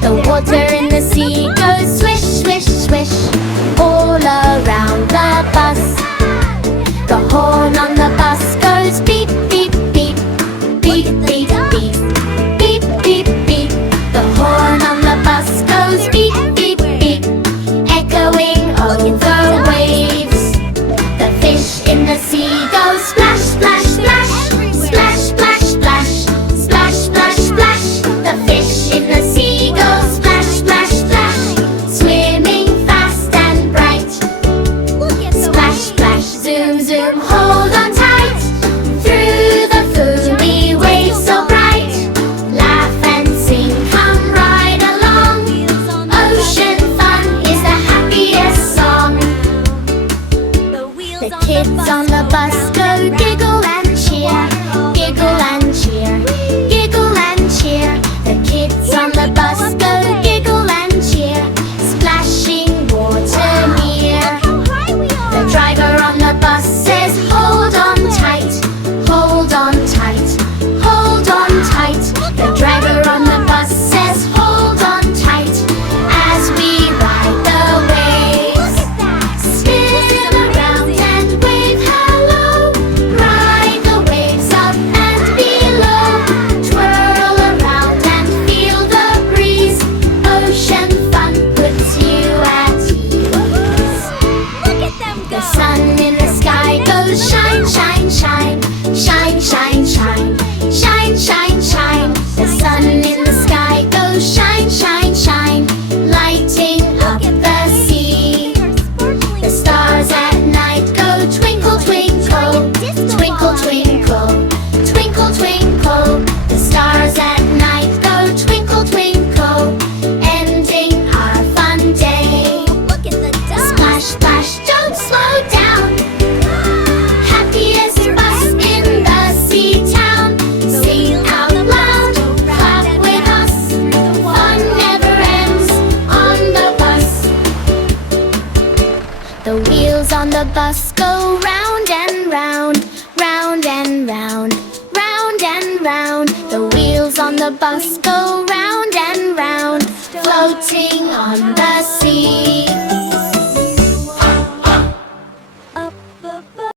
The water in the sea goes swish, swish, swish, all around the bus. The horn on the bus goes beep, beep, beep, beep, beep, beep, beep, beep, beep. The horn on the bus goes beep, beep, beep, echoing over waves. The fish in the sea goes splash, splash, splash, splash, splash, splash, splash, splash, splash. The fish in the sea goes splash, splash, splash, swimming fast and bright. Splash, splash, zoom, zoom, hold on tight. Through the foamy waves so bright, laugh and sing, come right along. Ocean fun is the happiest song. The kids on the bus go giggle and cheer, giggle and cheer, giggle and cheer. The kids on the bus go giggle and cheer, splashing water near. The driver on the bus says, hold on tight, hold on tight, hold on tight. The driver on the bus says, hold on tight, as we ride the waves. Spin around and wave hello, ride the waves up and below. Twirl around and feel the breeze, ocean fun puts you at ease. The sun in the sky goes shine, shine, shine, shine, shine, shine, shine, shine, shine. The sun in the sky goes shine, shine, shine, lighting up the sea. The stars at night go twinkle, twinkle, twinkle, twinkle, twinkle, twinkle. The stars at night go twinkle, twinkle, ending our fun day. Splash, splash, don't slow down. Happiest bus in the sea town. Sing out loud, clap with us. Fun never ends on the bus. The wheels on the bus go round and round, round and round, round and round. The wheels on the bus go round and round, floating on the sea.